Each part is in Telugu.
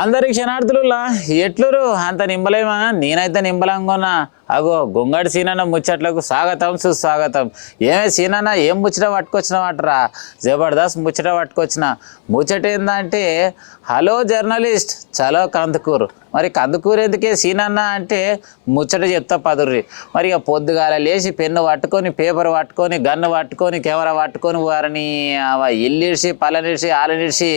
అందరికి క్షణార్థులులా ఎట్లురు అంత నింబలేమా నేనైతే నింబలంగా అగో గొంగడి సీనన్న ముచ్చట్లకు స్వాగతం సుస్వాగతం. ఏమే సీనన్న ఏం ముచ్చట పట్టుకొచ్చినవాటరా? జబర్దస్త్ ముచ్చట పట్టుకొచ్చిన. ముచ్చట ఏందంటే హలో జర్నలిస్ట్ చలో కందుకూరు. మరి కందుకూరు ఎందుకే సీనన్న అంటే ముచ్చట చెప్తా పదుర్రి. మరి ఇక పొద్దుగాల లేచి పెన్ను పట్టుకొని పేపర్ పట్టుకొని గన్ను పట్టుకొని కెమెరా పట్టుకొని వారిని ఇల్లిడిచి పల్లనిడిచి ఆలనిడిచి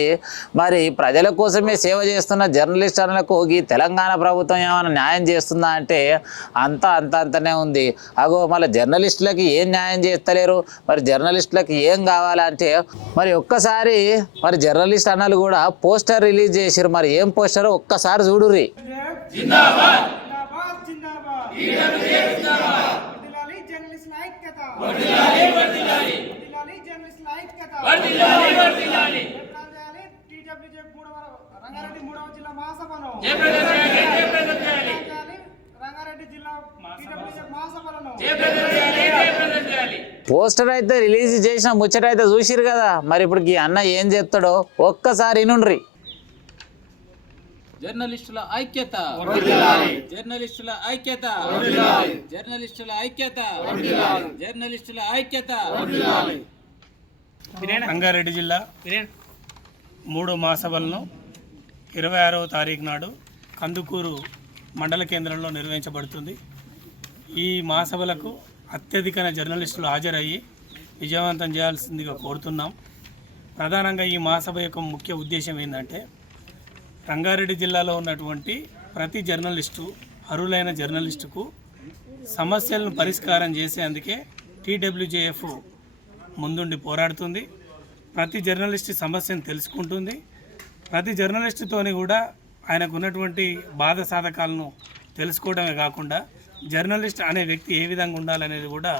మరి ప్రజల కోసమే సేవ చేస్తున్న జర్నలిస్ట్ అన్నలకు ఈ తెలంగాణ ప్రభుత్వం ఏమైనా న్యాయం చేస్తుందా అంటే అంతనే ఉంది. అగో మళ్ళీ జర్నలిస్టులకి ఏం న్యాయం చేస్తలేరు, మరి జర్నలిస్టులకి ఏం కావాలంటే మరి ఒక్కసారి మరి జర్నలిస్ట్ అన్నలు కూడా పోస్టర్ రిలీజ్ చేసిరు. మరి ఏం పోస్టర్ ఒక్కసారి చూడుర్రి. పోస్టర్ అయితే రిలీజ్ చేసిన ముచ్చట అయితే చూసిరు కదా. మరి ఇప్పుడు ఈ అన్న ఏం చెప్తాడో ఒక్కసారి వినుండ్రి. జర్నలిస్టుల ఐక్యత, జర్నలిస్టుల ఐక్యత, జర్నలిస్టుల ఐక్యత, జర్నలిస్టుల ఐక్యత. రంగారెడ్డి జిల్లా 3 మహాసభలను 26వ తారీఖు నాడు కందుకూరు మండల కేంద్రంలో నిర్వహించబడుతుంది. ఈ మహాసభలకు అత్యధిక జర్నలిస్టులు హాజరయ్యి విజయవంతం చేయాల్సిందిగా కోరుతున్నాం. ప్రధానంగా ఈ మహాసభ యొక్క ముఖ్య ఉద్దేశం ఏంటంటే రంగారెడ్డి జిల్లాలో ఉన్నటువంటి ప్రతి జర్నలిస్టు అర్హులైన జర్నలిస్టుకు సమస్యలను పరిష్కారం చేసేందుకే TWJF ముందుండి పోరాడుతుంది. ప్రతి జర్నలిస్టు సమస్యను తెలుసుకుంటుంది. ప్రతి జర్నలిస్టుతోని కూడా ఆయనకు ఉన్నటువంటి బాధ సాధకాలను తెలుసుకోవడమే కాకుండా జర్నలిస్ట్ అనే వ్యక్తి ఏ విధంగా ఉండాలనేది కూడా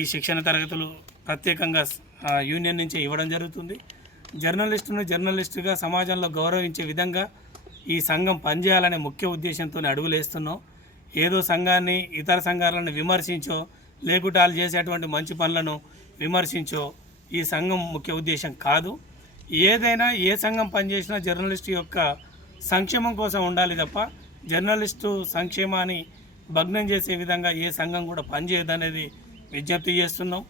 ఈ శిక్షణ తరగతులు ప్రత్యేకంగా యూనియన్ నుంచి ఇవ్వడం జరుగుతుంది. జర్నలిస్టును జర్నలిస్టుగా సమాజంలో గౌరవించే విధంగా ఈ సంఘం పనిచేయాలనే ముఖ్య ఉద్దేశంతో అడుగులేస్తున్నాం. ఏదో సంఘాన్ని ఇతర సంఘాలను విమర్శించో లేకుంటే వాళ్ళు చేసేటువంటి మంచి పనులను విమర్శించో ఈ సంఘం ముఖ్య ఉద్దేశం కాదు. ఏదైనా ఏ సంఘం పనిచేసినా జర్నలిస్టు యొక్క సంక్షేమం కోసం ఉండాలి తప్ప జర్నలిస్టు సంక్షేమాన్ని భగ్నం చేసే విధంగా ఏ సంఘం కూడా పనిచేయదనేది విజ్ఞప్తి చేస్తున్నాం.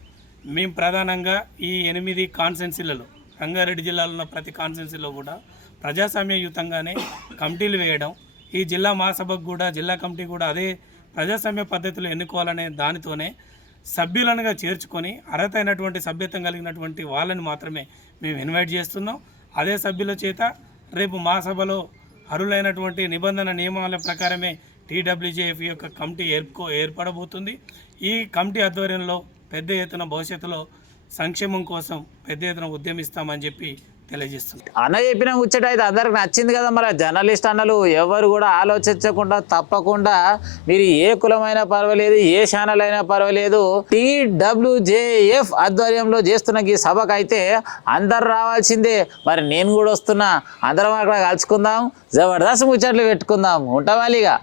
మేము ప్రధానంగా ఈ 8 కాన్స్టిట్యున్సీలలో రంగారెడ్డి జిల్లాలో ఉన్న ప్రతి కాన్స్టిట్యున్సీలో కూడా ప్రజాస్వామ్యయుతంగానే కమిటీలు వేయడం, ఈ జిల్లా మహాసభకు కూడా జిల్లా కమిటీ కూడా అదే ప్రజాస్వామ్య పద్ధతిలో ఎన్నుకోవాలనే దానితోనే సభ్యులనుగా చేర్చుకొని అర్హత అయినటువంటి సభ్యత్వం కలిగినటువంటి వాళ్ళని మాత్రమే మేము ఇన్వైట్ చేస్తున్నాం. అదే సభ్యుల చేత రేపు మహాసభలో అర్హులైనటువంటి నిబంధన నియమాల ప్రకారమే TWJF యొక్క కమిటీ ఏర్పడబోతుంది. ఈ కమిటీ ఆధ్వర్యంలో పెద్ద ఎత్తున భవిష్యత్తులో సంక్షేమం కోసం పెద్ద ఎత్తున ఉద్యమిస్తామని చెప్పి తెలియజేస్తుంది. అన్న చెప్పిన ముచ్చట అయితే అందరికి నచ్చింది కదా. మరి జర్నలిస్ట్ అన్నలు ఎవరు కూడా ఆలోచించకుండా తప్పకుండా మీరు ఏ కులమైనా పర్వాలేదు, ఏ ఛానల్ అయినా పర్వాలేదు, TWJF ఆధ్వర్యంలో చేస్తున్న ఈ సభకు అయితే అందరు రావాల్సిందే. మరి నేను కూడా వస్తున్నా, అందరం అక్కడ కలుసుకుందాం, జబర్దస్త్ ముచ్చట్లు పెట్టుకుందాం. ఉంటామాలిగా.